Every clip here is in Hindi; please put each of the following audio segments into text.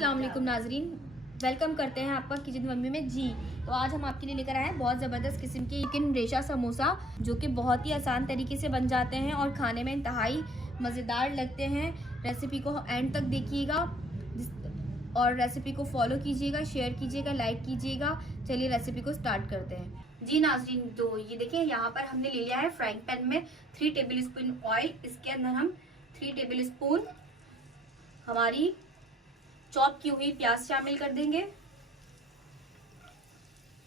अस्सलाम वालेकुम नाजरीन, वेलकम करते हैं आपका किचन मम्मी में जी। तो आज हम आपके लिए लेकर आए हैं बहुत ज़बरदस्त किस्म की चिकन रेशा समोसा, जो कि बहुत ही आसान तरीके से बन जाते हैं और खाने में इंतहाई मज़ेदार लगते हैं। रेसिपी को एंड तक देखिएगा और रेसिपी को फॉलो कीजिएगा, शेयर कीजिएगा, लाइक कीजिएगा। चलिए रेसिपी को स्टार्ट करते हैं जी नाजरीन। तो ये देखिए, यहाँ पर हमने ले लिया है फ्राइंग पैन में 3 टेबल स्पून ऑयल। इसके अंदर हम 3 टेबल स्पून हमारी चॉप की हुई प्याज शामिल कर देंगे।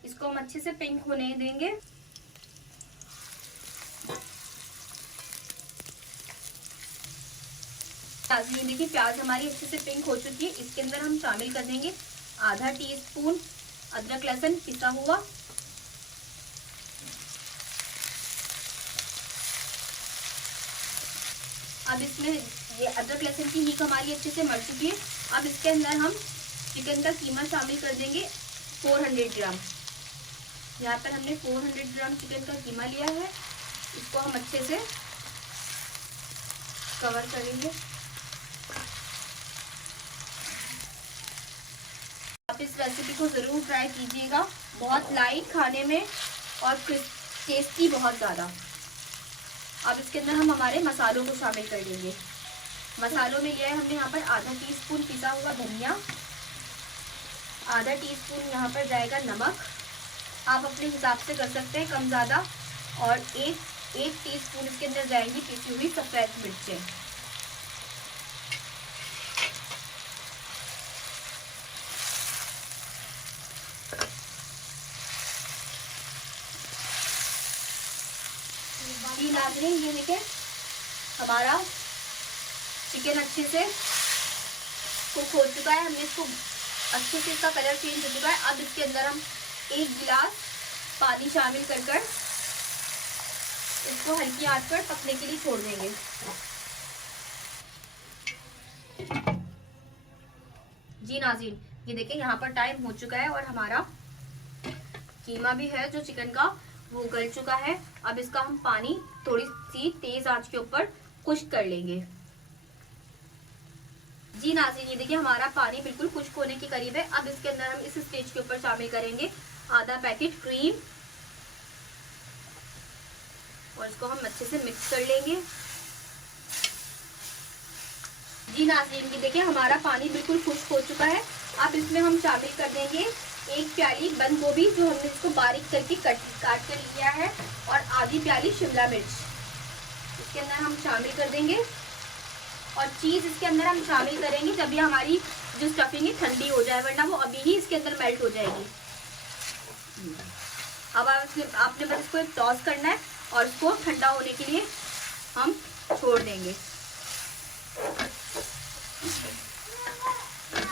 इसको हम अच्छे से पिंक होने देंगे। ये देखिए, प्याज हमारी अच्छे से पिंक हो चुकी है। इसके अंदर हम शामिल कर देंगे आधा टीस्पून अदरक लहसुन पिसा हुआ। अब इसमें ये अदरक लहसुन की हींग हमारी अच्छे से मर चुकी है। अब इसके अंदर हम चिकन का कीमा शामिल कर देंगे 400 ग्राम। यहाँ पर हमने 400 ग्राम चिकन का कीमा लिया है। इसको हम अच्छे से कवर करेंगे। आप इस रेसिपी को ज़रूर ट्राई कीजिएगा, बहुत लाइट खाने में और टेस्टी बहुत ज़्यादा। अब इसके अंदर हम हमारे मसालों को शामिल कर देंगे। मसालों में लिया है हमने यहाँ पर आधा टीस्पून पिसा हुआ धनिया, आधा टीस्पून यहाँ पर जाएगा नमक, आप अपने हिसाब से कर सकते हैं कम ज़्यादा, और एक टीस्पून इसके अंदर जाएंगी पिसी हुई सफ़ेद मिर्चें। जी नाज़रीन, ये देखें हमारा चिकन अच्छे से कुक हो चुका है। हमने इसको अच्छे से, इसका कलर चेंज हो चुका है। अब इसके अंदर हम 1 गिलास पानी शामिल कर इसको हल्की आंच पर पकने के लिए छोड़ देंगे। जी नाज़रीन, ये देखें यहाँ पर टाइम हो चुका है और हमारा कीमा भी है जो चिकन का, वो गल चुका है। अब इसका हम पानी थोड़ी सी तेज आंच के ऊपर खुश्क कर लेंगे। जी नाज़रीन, ये देखिए हमारा पानी बिल्कुल खुश्क होने के करीब है। अब इसके अंदर हम इस स्टेज के ऊपर शामिल करेंगे आधा पैकेट क्रीम और इसको हम अच्छे से मिक्स कर लेंगे। जी नाज़रीन, ये देखिए हमारा पानी बिल्कुल खुश्क हो चुका है। अब इसमें हम शामिल कर देंगे 1 प्याली बंद गोभी, जो हमने इसको बारीक करके काट कर लिया है, और आधी प्याली शिमला मिर्च इसके अंदर हम शामिल कर देंगे। और चीज़ इसके अंदर हम शामिल करेंगे जब ये हमारी जो स्टफिंग है ठंडी हो जाए, वरना वो अभी ही इसके अंदर मेल्ट हो जाएगी। अब आपने बस इसको एक टॉस करना है और इसको ठंडा होने के लिए हम छोड़ देंगे।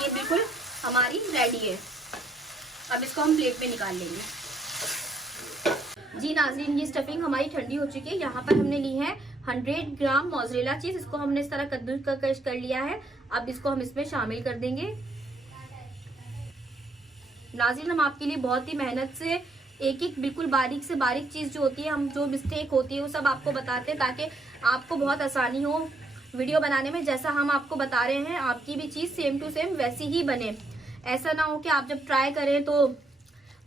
ये बिल्कुल हमारी रेडी है। अब इसको हम प्लेट में निकाल लेंगे। जी नाज़रीन, ये स्टफिंग हमारी ठंडी हो चुकी है। यहाँ पर हमने ली है 100 ग्राम मोज़रेला चीज। इसको हमने इस तरह कद्दूकस कर लिया है। अब इसको हम इसमें शामिल कर देंगे। नाज़रीन, हम आपके लिए बहुत ही मेहनत से एक बिल्कुल बारीक से बारीक चीज जो होती है, हम जो मिस्टेक होती है वो सब आपको बताते हैं, ताकि आपको बहुत आसानी हो वीडियो बनाने में। जैसा हम आपको बता रहे हैं, आपकी भी चीज सेम टू सेम वैसी ही बने। ऐसा ना हो कि आप जब ट्राई करें तो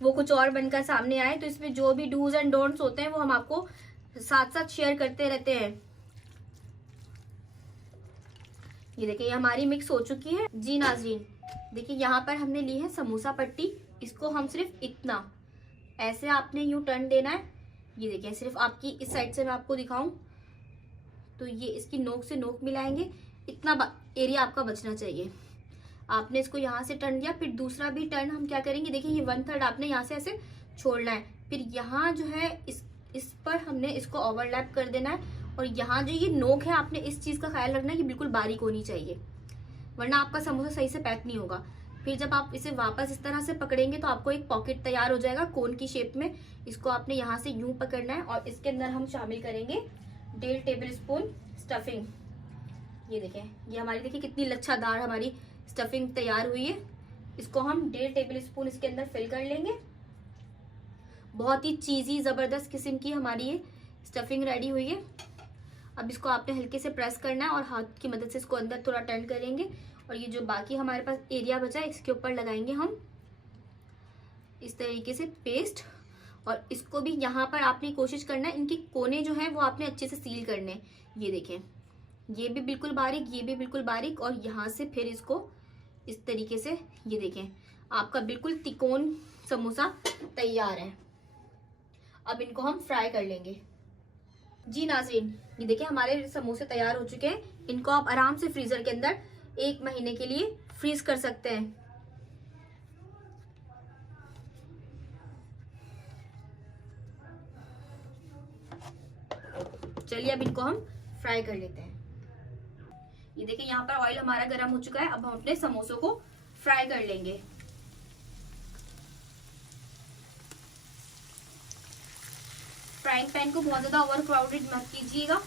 वो कुछ और बनकर सामने आए। तो इसमें जो भी डूज एंड डोंट्स होते हैं वो हम आपको साथ साथ शेयर करते रहते हैं। ये देखिए हमारी मिक्स हो चुकी है। जी नाज़रीन, देखिए यहाँ पर हमने ली है समोसा पट्टी। इसको हम सिर्फ इतना ऐसे आपने यूं टर्न देना है। ये देखिए, सिर्फ आपकी इस साइड से मैं आपको दिखाऊं तो ये इसकी नोक से नोक मिलाएंगे, इतना एरिया आपका बचना चाहिए। आपने इसको यहाँ से टर्न दिया, फिर दूसरा भी टर्न हम क्या करेंगे, देखिए ये 1/3 आपने यहाँ से ऐसे छोड़ना है। फिर यहाँ जो है इस पर हमने इसको ओवरलैप कर देना है, और यहाँ जो ये नोक है, आपने इस चीज का ख्याल रखना है कि बिल्कुल बारीक होनी चाहिए, वरना आपका समोसा सही से पैक नहीं होगा। फिर जब आप इसे वापस इस तरह से पकड़ेंगे तो आपको एक पॉकेट तैयार हो जाएगा कोन की शेप में। इसको आपने यहाँ से यूं पकड़ना है और इसके अंदर हम शामिल करेंगे 1.5 टेबल स्पून स्टफिंग। ये देखें, ये हमारी देखिए कितनी लच्छादार हमारी स्टफिंग तैयार हुई है। इसको हम 1.5 टेबल स्पून इसके अंदर फिल कर लेंगे। बहुत ही चीज़ी ज़बरदस्त किस्म की हमारी ये स्टफिंग रेडी हुई है। अब इसको आपने हल्के से प्रेस करना है और हाथ की मदद से इसको अंदर थोड़ा टर्न करेंगे और ये जो बाकी हमारे पास एरिया बचा है इसके ऊपर लगाएंगे हम इस तरीके से पेस्ट। और इसको भी यहाँ पर आपने कोशिश करना है, इनके कोने जो हैं वो आपने अच्छे से सील करने हैं। ये देखें, ये भी बिल्कुल बारीक, ये भी बिल्कुल बारीक, और यहाँ से फिर इसको इस तरीके से, ये देखें आपका बिल्कुल तिकोन समोसा तैयार है। अब इनको हम फ्राई कर लेंगे। जी नाज़रीन, ये देखिए हमारे समोसे तैयार हो चुके हैं। इनको आप आराम से फ्रीजर के अंदर 1 महीने के लिए फ्रीज कर सकते हैं। चलिए अब इनको हम फ्राई कर लेते हैं। ये देखिए यहाँ पर ऑयल हमारा गर्म हो चुका है। अब हम अपने समोसों को फ्राई कर लेंगे। फ्राइंग पैन को बहुत ज्यादा ओवर क्राउडेड मत कीजिएगा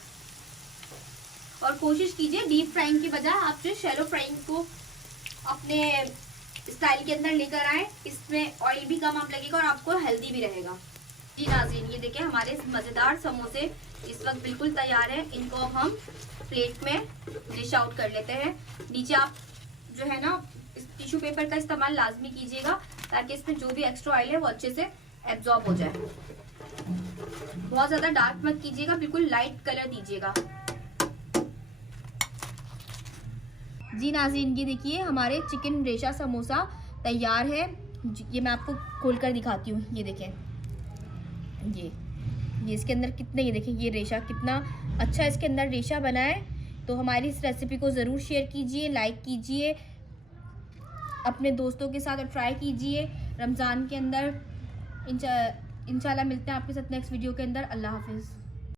और कोशिश कीजिए डीप फ्राइंग की बजाय आप जो शैलो फ्राइंग को अपने स्टाइल के अंदर लेकर आए। इसमें ऑयल भी कम आप लगेगा और आपको हेल्दी भी रहेगा। जी नाज़रीन, ये देखिए हमारे मजेदार समोसे इस वक्त बिल्कुल तैयार हैं। इनको अब हम प्लेट में डिश आउट कर लेते हैं। नीचे आप जो है ना इस टिश्यू पेपर का इस्तेमाल लाजमी कीजिएगा ताकि इसमें जो भी एक्स्ट्रा ऑयल है वो अच्छे से एब्जॉर्ब हो जाए। बहुत ज्यादा डार्क मत कीजिएगा, बिल्कुल लाइट कलर दीजिएगा। जी नाज़रीन, ये देखिए हमारे चिकन रेशा समोसा तैयार है। ये मैं आपको खोलकर दिखाती हूँ। ये देखें, ये इसके अंदर कितने, ये देखें ये रेशा कितना अच्छा इसके अंदर रेशा बना है। तो हमारी इस रेसिपी को ज़रूर शेयर कीजिए, लाइक कीजिए अपने दोस्तों के साथ और ट्राई कीजिए रमज़ान के अंदर। इंशाल्लाह मिलते हैं आपके साथ नेक्स्ट वीडियो के अंदर। अल्लाह हाफिज़।